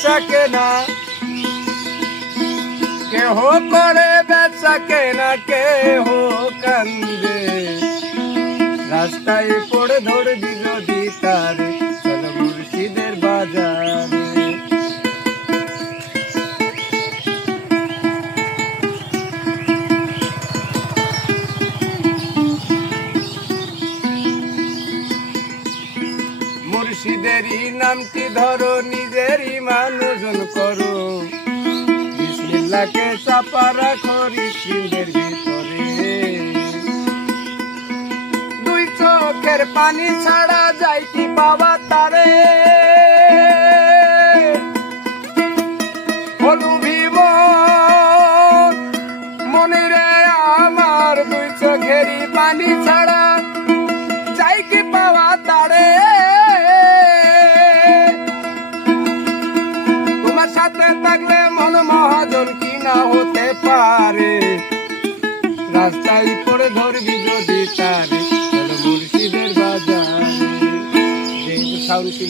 বেচা কেনা, কেহ করে বেচা কেনা, কেহ কান্দে। রাস্তায় পড়ে ধরবি যদি তারে, চল মুর্শিদের বাজারে। মুর্শিদেরই নামটি ধরো, নিজের ইমান ওজন করো, বিসমিল্লাহকে চাপা রাখো হৃৎপিণ্ডের ভিতরে। দুই চোখের পানি ছাড়া যাই কি পাওয়া তারে, অলুভিব মনে রে আমার, দুই চোখেরই পানি ছাড়া যাই কি পাওয়া তারে। সাথে থাকলে মন মহাজন কি না হতে পারে, রাস্তায় পড়ে ধরবি যদি তারে, মুর্শিদের বাজারে।